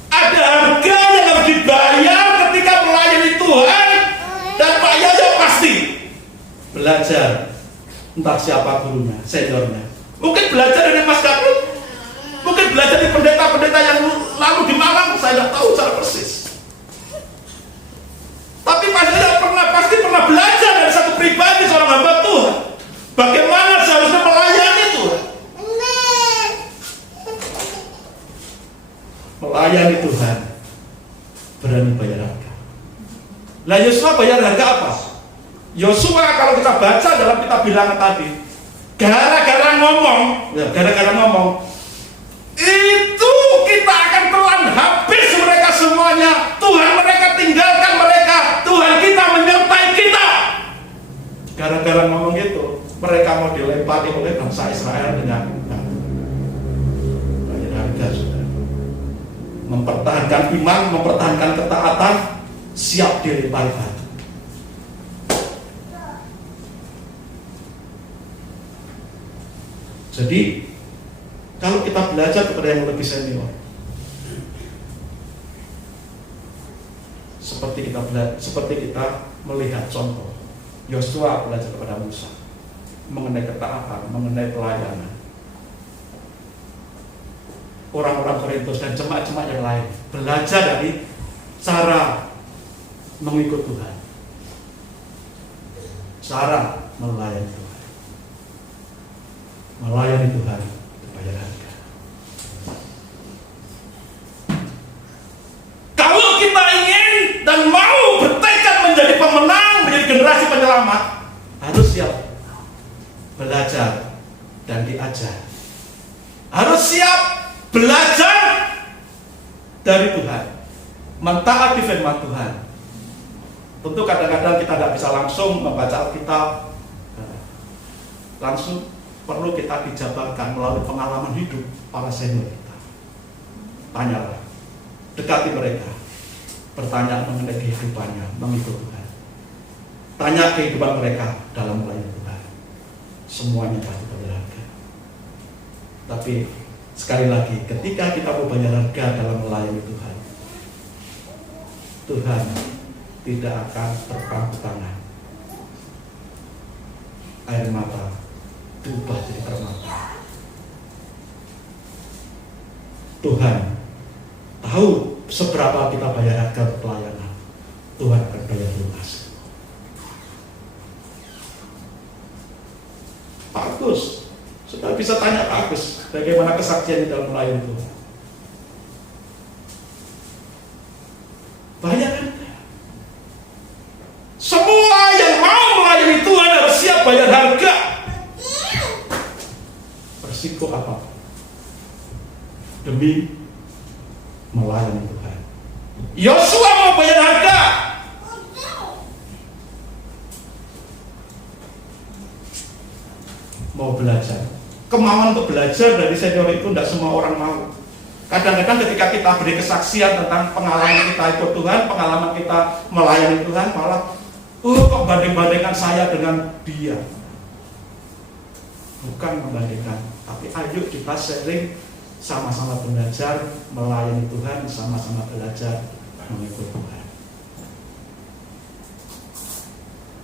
Ada harga yang harus dibayar ketika melayani Tuhan, dan Pak Yoyo pasti belajar, entah siapa gurunya, seniornya. Mungkin belajar dari Mas Gatot, mungkin belajar dari pendeta-pendeta yang lalu di Malang, saya tidak tahu secara persis. Tapi Pak Yoyo pasti pernah belajar dari satu pribadi, seorang hamba Tuhan, bagaimana seharusnya melayani Tuhan. Melayani Tuhan berani bayar harga. Lah Yosua bayar harga apa? Yosua kalau kita baca dalam kitab Bilangan tadi, gara-gara ngomong, itu kita akan telan habis mereka semuanya. Tuhan mereka tinggalkan mereka, Tuhan kita menyertai kita. Gara-gara ngomong gitu, mereka mau dilempari oleh bangsa Israel dengan bayar harga sudah. Mempertahankan iman, mempertahankan ketaatan, siap dilempari batu. Jadi kalau kita belajar kepada yang lebih senior, seperti kita melihat contoh Yosua belajar kepada Musa mengenai ketaatan, mengenai pelayanan. Orang-orang Korintus dan jemaat-jemaat yang lain belajar dari cara mengikut Tuhan, cara melayani Tuhan. Melayani Tuhan bayar harga. Kalau kita ingin dan mau bertekad menjadi pemenang, menjadi generasi penyelamat, harus siap belajar dan diajar. Harus siap belajar dari Tuhan, mentaati firman Tuhan. Tentu kadang-kadang kita tidak bisa langsung membaca Alkitab, langsung perlu kita dijabarkan melalui pengalaman hidup para senior kita. Tanyalah, dekati mereka, bertanya mengenai kehidupannya, mengikut Tuhan. Tanya kehidupan mereka dalam melayani Tuhan. Semuanya pasti berharga. Tapi sekali lagi, ketika kita mau bayar harga dalam melayani Tuhan, Tuhan tidak akan berpangku tangan. Air mata diubah jadi permata. Tuhan tahu seberapa kita bayar harga pelayanan. Tuhan akan bayar lunas. Pak Agus, sudah bisa tanya Pak Agus, bagaimana kesaksian di dalam melayani Tuhan? Banyak kan? Semua yang mau melayani Tuhan harus siap bayar harga. Bersiko apa? Demi melayani Tuhan. Yosua mau bayar harga. Mau belajar. Kemauan untuk belajar dari senior itu tidak semua orang mau. Kadang-kadang ketika kita beri kesaksian tentang pengalaman kita ikut Tuhan, pengalaman kita melayani Tuhan, malah kok banding-bandingkan saya dengan dia. Bukan membandingkan, tapi ayo kita sharing, sama-sama belajar melayani Tuhan, sama-sama belajar mengikut Tuhan.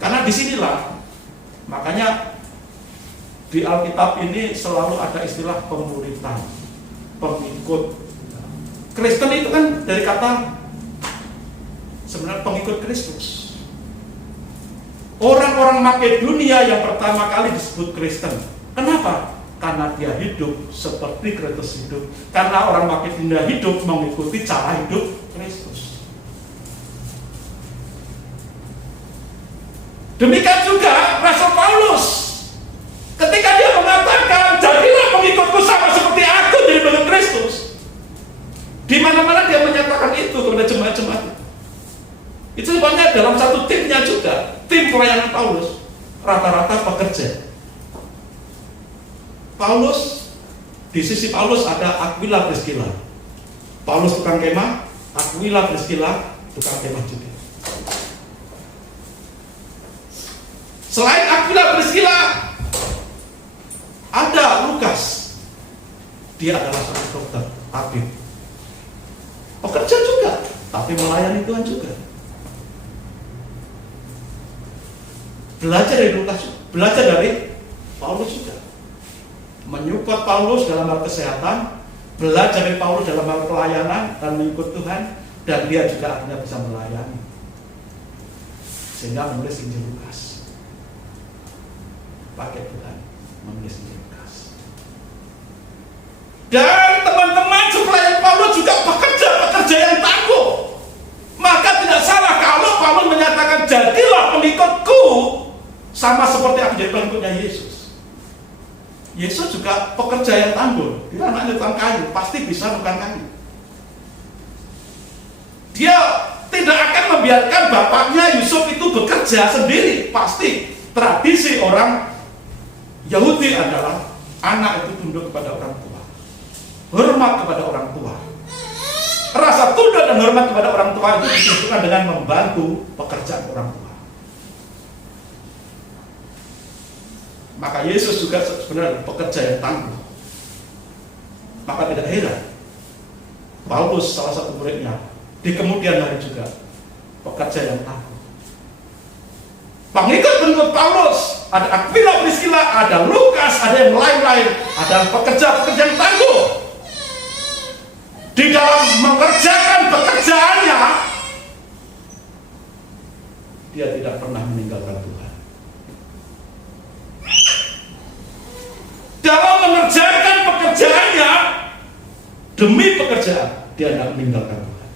Karena disinilah, makanya di Alkitab ini selalu ada istilah pemuritan, pengikut. Kristen itu kan dari kata sebenarnya pengikut Kristus. Orang-orang Makedonia yang pertama kali disebut Kristen. Kenapa? Karena dia hidup seperti Kristus hidup. Karena orang Makedonia hidup mengikuti cara hidup Kristus. Demikian juga Rasul Paulus. Ketika dia mengatakan, jadilah pengikutku sama seperti aku jadi pengikut Kristus. Di mana-mana dia menyatakan itu kepada jemaat-jemaat. Itu sebenarnya dalam satu timnya juga, tim pelayanan Paulus, rata-rata pekerja. Paulus, di sisi Paulus ada Aquila Priscilla. Paulus tukang kemah, Aquila Priscilla tukang kemah juga. Selain Aquila Priscilla, ada Lukas. Dia adalah seorang dokter, tabib. Pekerja juga, tapi melayani Tuhan juga. Belajar dari Lukas, belajar dari Paulus juga. Menyupport Paulus dalam hal kesehatan, belajar dari Paulus dalam hal pelayanan dan mengikut Tuhan, dan dia juga akhirnya bisa melayani. Sehingga menulis Injil Lukas. Pakai Tuhan menulis Injil Lukas. Dan teman-teman supaya Paulus juga pekerja yang tangguh. Maka tidak salah kalau Paulus menyatakan, jadilah pengikutku sama seperti aku jadi pengikutnya Yesus. Yesus juga pekerja yang tangguh. Dia anaknya tukang kayu, pasti bisa tukang kayu. Dia tidak akan membiarkan bapaknya Yusuf itu bekerja sendiri. Pasti tradisi orang Yahudi adalah anak itu tunduk kepada orang tua, hormat kepada orang tua. Rasa tunduk dan hormat kepada orang tua itu ditunjukkan dengan membantu pekerjaan orang tua. Maka Yesus juga sebenarnya pekerja yang tangguh. Maka tidak heran Paulus, salah satu muridnya, di kemudian hari juga pekerja yang tangguh. Pengikut Paulus ada Aquila Priscilla, ada Lukas, ada yang lain-lain, ada pekerja-pekerja yang tangguh. Di dalam mengerjakan pekerjaannya, dia tidak pernah meninggalkan Tuhan. Dalam mengerjakan pekerjaannya, demi pekerjaan, dia tidak meninggalkan Tuhan.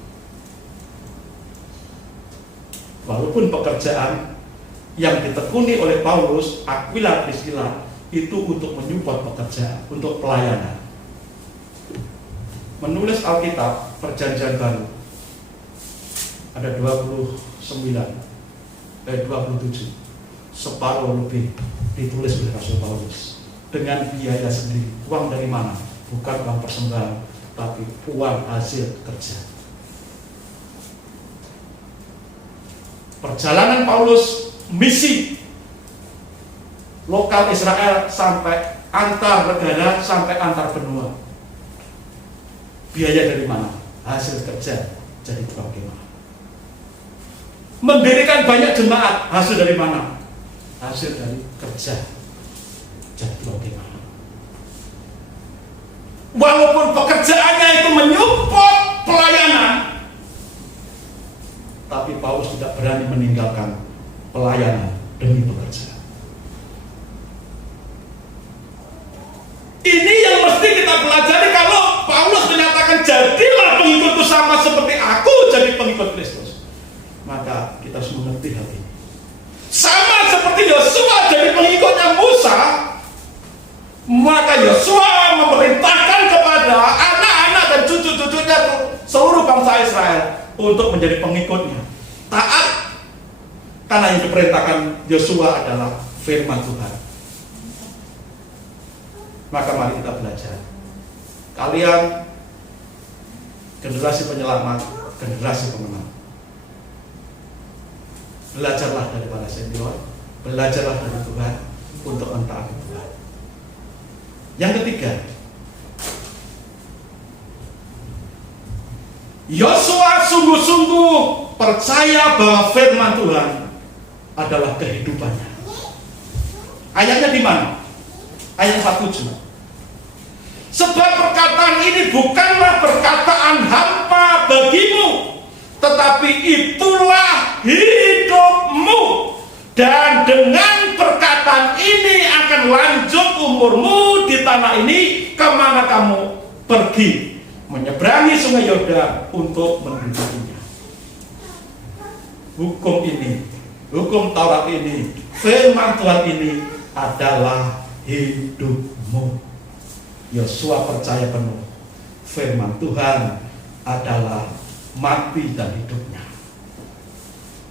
Walaupun pekerjaan yang ditekuni oleh Paulus, Aquila Priscilla, itu untuk menyupport pekerjaan, untuk pelayanan. menulis Alkitab Perjanjian Baru ada 27, separuh lebih ditulis oleh Rasul Paulus dengan biaya sendiri. Uang dari mana? Bukan uang persembahan, tapi uang hasil kerja. Perjalanan Paulus misi lokal Israel sampai antar negara, sampai antar benua. Biaya dari mana? Hasil kerja jadi tukang kemah. Mendirikan banyak jemaat, hasil dari mana? Hasil dari kerja jadi tukang kemah. Walaupun pekerjaannya itu menyupport pelayanan, tapi Paulus tidak berani meninggalkan pelayanan demi pekerjaan. Ini yang mesti kita pelajari. Kalau Paulus menyatakan jadilah pengikutku sama seperti aku jadi pengikut Kristus, maka kita harus mengerti hal ini. Sama seperti Yosua jadi pengikutnya Musa, maka Yosua memerintahkan kepada anak-anak dan cucu-cucunya seluruh bangsa Israel untuk menjadi pengikutnya, taat, karena yang diperintahkan Yosua adalah firman Tuhan. Maka mari kita belajar. Kalian generasi penyelamat, generasi pemenang. Belajarlah dari para senior, belajarlah dari Tuhan untuk mentaati Tuhan. Yang ketiga, Yosua sungguh-sungguh percaya bahwa firman Tuhan adalah kehidupannya. Ayatnya di mana? Ayat 47. Sebab perkataan ini bukanlah perkataan hampa bagimu, tetapi itulah hidupmu. Dan dengan perkataan ini akan lanjut umurmu di tanah ini kemana kamu pergi, menyeberangi sungai Yordan untuk mendudukinya. Hukum ini, hukum Taurat ini, firman Tuhan ini adalah hidupmu. Yosua percaya penuh firman Tuhan adalah mati dan hidupnya.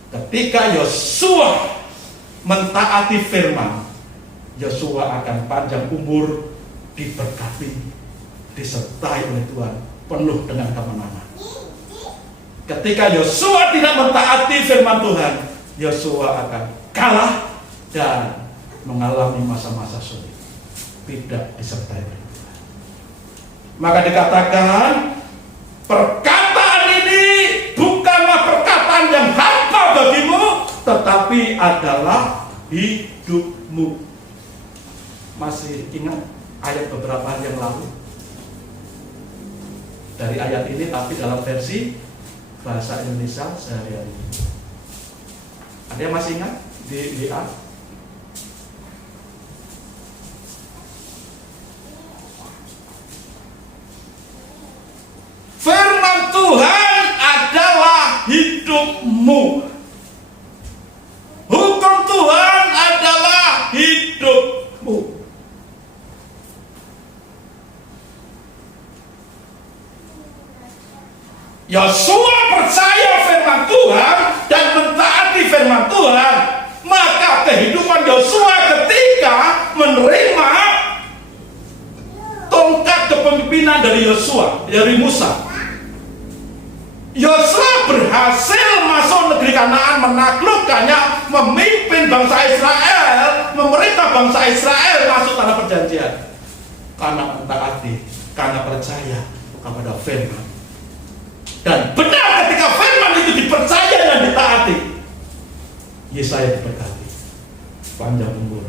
Ketika Yosua mentaati firman, Yosua akan panjang umur, diberkati, disertai oleh Tuhan, penuh dengan kemenangan. Ketika Yosua tidak mentaati firman Tuhan, Yosua akan kalah dan mengalami masa-masa sulit, tidak disertai oleh Tuhan. Maka dikatakan perkataan ini bukanlah perkataan yang hampa bagimu, tetapi adalah hidupmu. Masih ingat ayat beberapa hari yang lalu dari ayat ini, tapi dalam versi bahasa Indonesia sehari-hari. Ada yang masih ingat di WA? Firman Tuhan adalah hidupmu. Hukum Tuhan adalah hidupmu. Yosua percaya firman Tuhan dan mentaati firman Tuhan, maka kehidupan Yosua ketika menerima tongkat kepemimpinan dari Musa, Yosua berhasil masuk negeri Kanaan, menaklukkannya, memimpin bangsa Israel, memerintah bangsa Israel masuk tanah perjanjian. Karena mentaati, karena percaya kepada firman. Dan benar ketika firman itu dipercaya dan ditaati, Yesaya diberkati, panjang umur.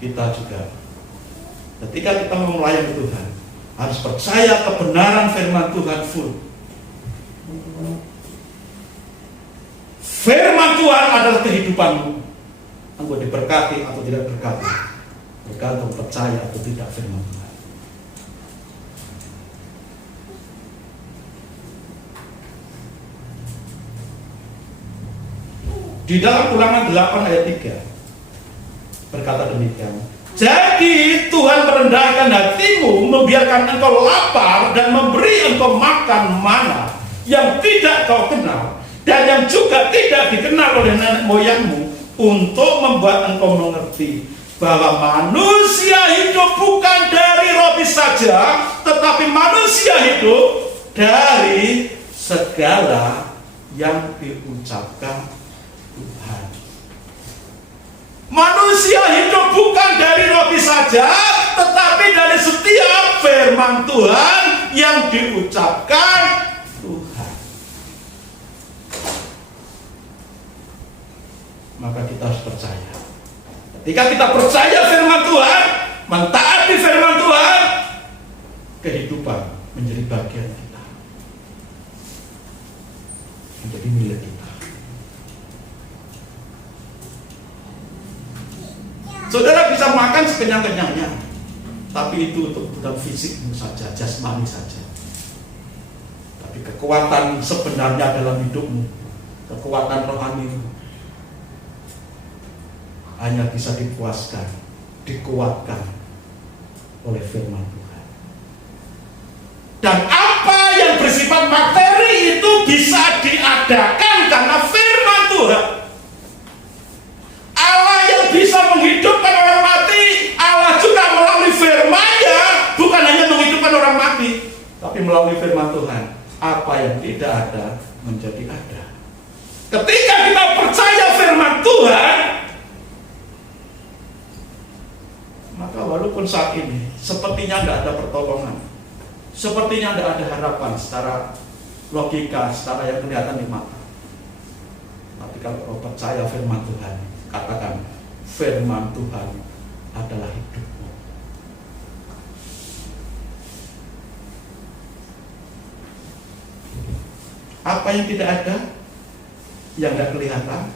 Kita juga ketika kita mau melayani Tuhan harus percaya kebenaran firman Tuhan full. Firman Tuhan adalah kehidupanmu. Engkau diberkati atau tidak berkati, bergantung percaya atau tidak firman Tuhan. Di dalam Ulangan 8 ayat 3, berkata demikian. Jadi Tuhan merendahkan hatimu, membiarkan engkau lapar dan memberi engkau makan mana yang tidak kau kenal dan yang juga tidak dikenal oleh nenek moyangmu, untuk membuat engkau mengerti bahwa manusia hidup bukan dari roti saja, tetapi manusia hidup dari segala yang diucapkan Tuhan. Manusia hidup bukan dari roti saja, tetapi dari setiap firman Tuhan yang diucapkan Tuhan. Maka kita harus percaya. Ketika kita percaya firman Tuhan, mentaati firman Tuhan, kehidupan menjadi bagian kita, menjadi milik kita. Saudara bisa makan sekenyang-kenyangnya, tapi itu untuk kebutuhan fisikmu saja, jasmani saja. Tapi kekuatan sebenarnya dalam hidupmu, kekuatan rohanimu, hanya bisa dipuaskan, dikuatkan oleh firman Tuhan. Dan apa yang bersifat materi itu bisa diadakan karena firman Tuhan. Allah yang bisa menghidupkan orang mati, Allah juga melalui firman-Nya bukan hanya menghidupkan orang mati, tapi melalui firman Tuhan, apa yang tidak ada menjadi ada. Ketika kita percaya firman Tuhan, maka walaupun saat ini sepertinya tidak ada pertolongan, sepertinya tidak ada harapan secara logika, secara yang kelihatan di mata, tapi kalau kau percaya firman Tuhan, katakan, firman Tuhan adalah hidupmu. Apa yang tidak ada, yang tidak kelihatan,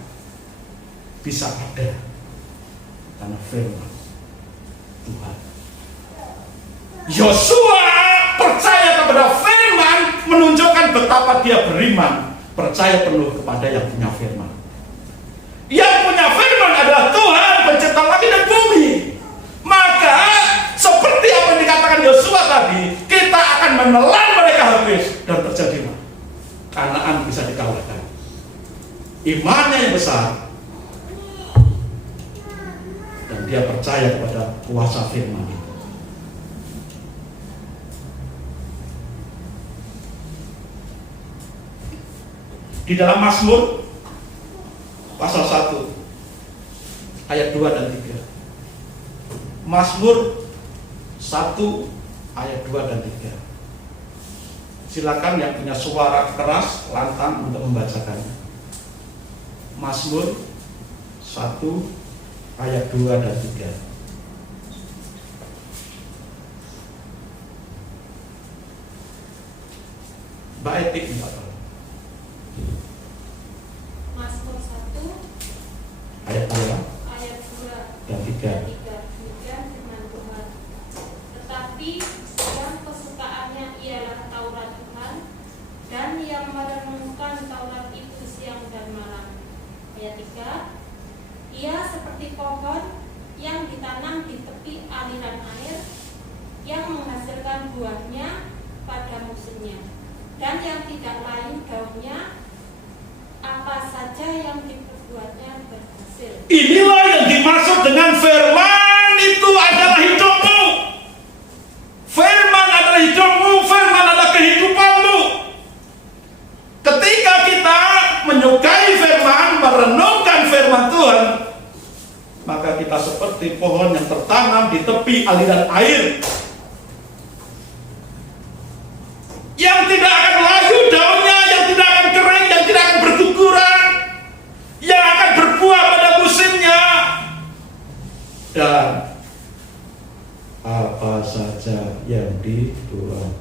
bisa ada karena firman Tuhan. Yosua percaya kepada firman, menunjukkan betapa dia beriman, percaya penuh kepada yang punya firman. Yang punya firman adalah Tuhan, pencipta langit dan bumi. Maka seperti apa yang dikatakan Yosua tadi, kita akan menelan mereka habis, dan terjadilah Kanaan bisa dikalahkan. Imannya yang besar, dan dia percaya kepada kuasa firman itu. Di dalam Mazmur pasal 1 ayat 2 dan 3. Mazmur 1 ayat 2 dan 3. Silakan yang punya suara keras, lantang untuk membacakannya. Mazmur 1 ayat 2 dan 3. Mbak Etik minta tolong. Mazmur 1 Ayat 2 dan 3. Demikian firman Tuhan. Tetapi yang kesukaannya ialah Taurat Tuhan, dan yang merenungkan Taurat itu siang dan malam. Ayat 3. Ia seperti pohon yang ditanam di tepi aliran air, yang menghasilkan buahnya pada musimnya, dan yang tidak lain daunnya, apa saja yang diperbuatnya berhasil. Inilah yang dimaksud dengan firman itu adalah hidupmu. Firman adalah hidupmu, firman adalah kehidupanmu. Ketika kita menyukai firman, merenungkan firman Tuhan, maka kita seperti pohon yang tertanam di tepi aliran air, yang tidak akan layu daunnya, yang tidak akan kering, yang tidak akan berguguran, yang akan berbuah pada musimnya, dan apa saja yang dibuat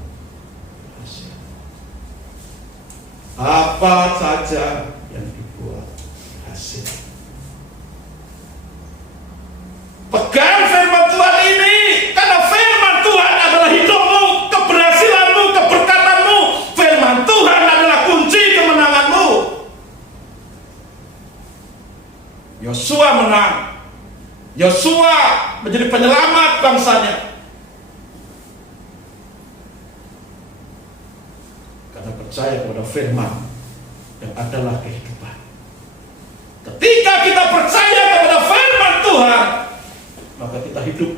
hasil. Apa saja yang dibuat hasil. Pegang firman Tuhan ini, karena firman Tuhan adalah hidupmu, keberhasilanmu, keberkatanmu. Firman Tuhan adalah kunci kemenanganmu. Yosua menang Yosua menjadi penyelamat bangsanya. Karena percaya kepada firman yang adalah kehidupan. Ketika kita percaya kepada firman Tuhan, maka kita hidup.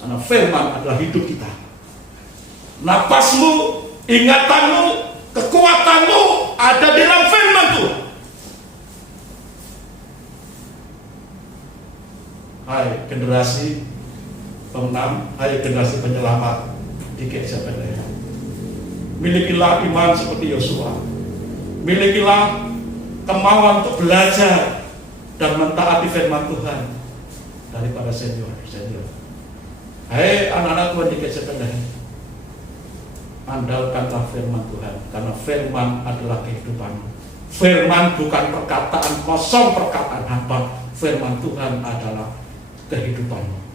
Karena firman adalah hidup kita. Napasmu, ingatanmu, kekuatanmu ada di dalam firman Tuhan. Hai generasi pemenang, hai generasi penyelamat di GKJ Bethlehem. Milikilah iman seperti Yosua. Milikilah kemauan untuk belajar dan mentaati firman Tuhan daripada senior. Hai anak-anak Tuhan di GKJ Bethlehem, andalkanlah firman Tuhan, karena firman adalah kehidupan. Firman bukan perkataan kosong, perkataan hampa. Firman Tuhan adalah kehidupanmu.